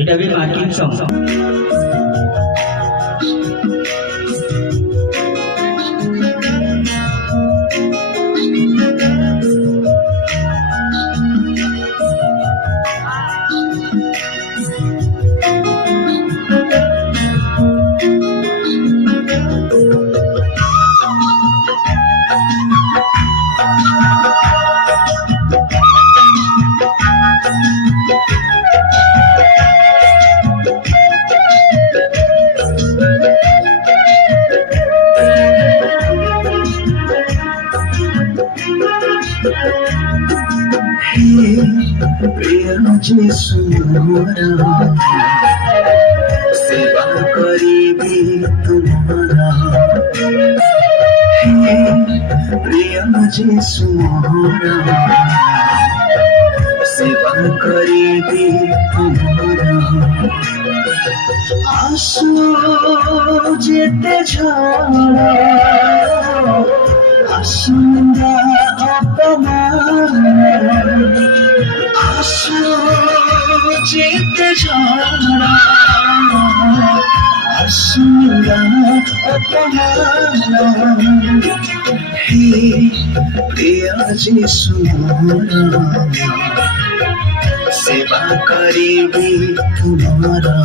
এটা भी marking song प्रिय जीशु मोरा सेवा करीबी तुम्हारा हे प्रिय जीशु मोरा सेवा करीबी तुम्हारा आसो जेते झाड़ा आसुंदा अपमान आसो जेते झाड़ा आसुंदा अपमान हे प्रिय जीशु मोरा सेवा करीबी तुम्हारा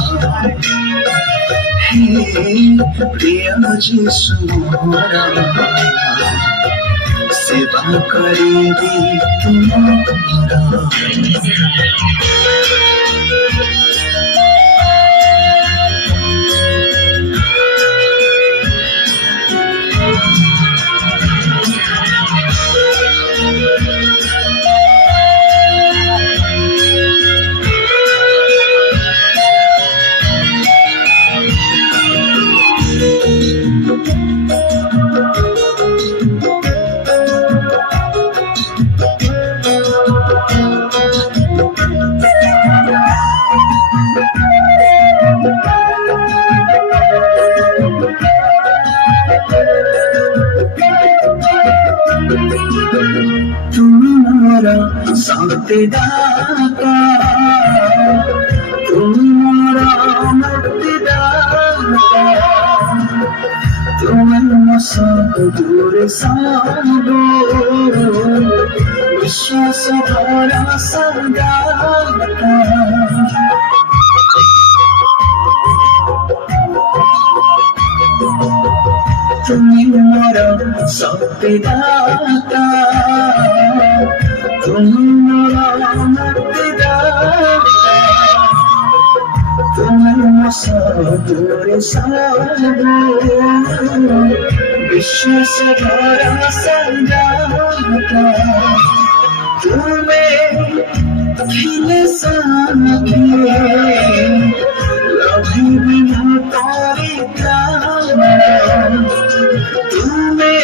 हे प्रिय जीशु मोरा सेवा करीबी तुम्हारा तुम्हारा शांतिदाता तुम्हारा मुक्तिदाता तुम सब दूर सागो विश्वास भरा सदाता तुम्हारा शांतिदाता तुम्हारा मुक्तिदाता तुम साधुर साधु विश्वास भरा सदाता तुम्हें खिले सागे लभी बिना तारी तुम्हें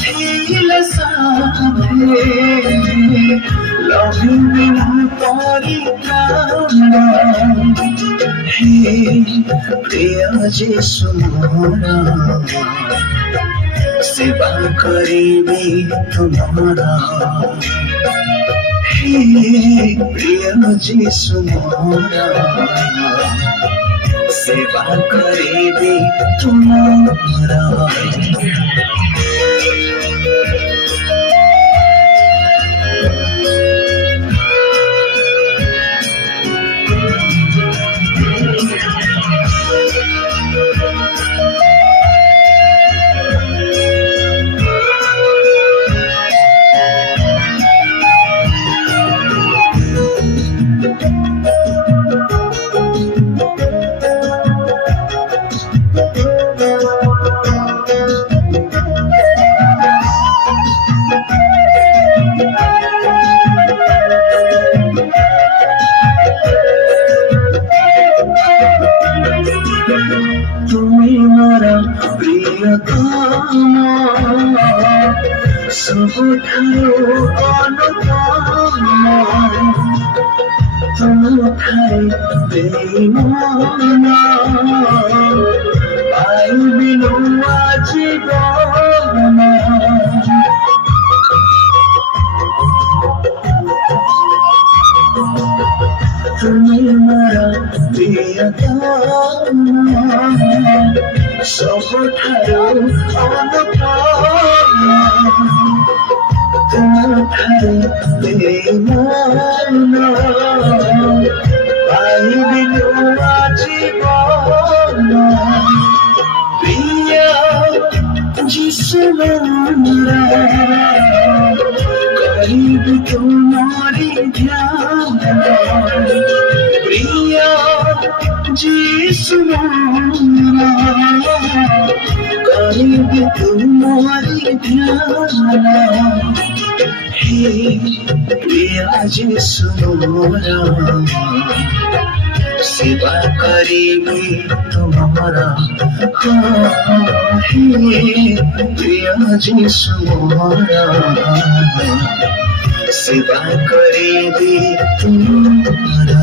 खिले सागे लभी बिना तारी हे प्रिय जीशु मोरा सेवा करीबी तुम्हारा हे प्रिय जीशु मोरा सेवा करीबी तुम्हारा प्रियतम सबठारु अनुपम तुमठारे बेईमान पाइबिनु आजीवन ସବୁଠାରୁ ଅନୁପମ ତୁମଠାରେ ମନ ପାଇବି ନୂଆ ଜୀବନ ପ୍ରିୟ ଯିଶୁ ମୋର କରିବି ତୁମରି ଧ୍ୟାନ ପ୍ରିୟ ଯିଶୁ ମୋର କରିବି ତୁମରି ଧ୍ୟାନ हे प्रिय यीशु मोरा सेवा करिबी तुम्हारा हे प्रिय यीशु मोरा सेवा करिबी तुम्हारा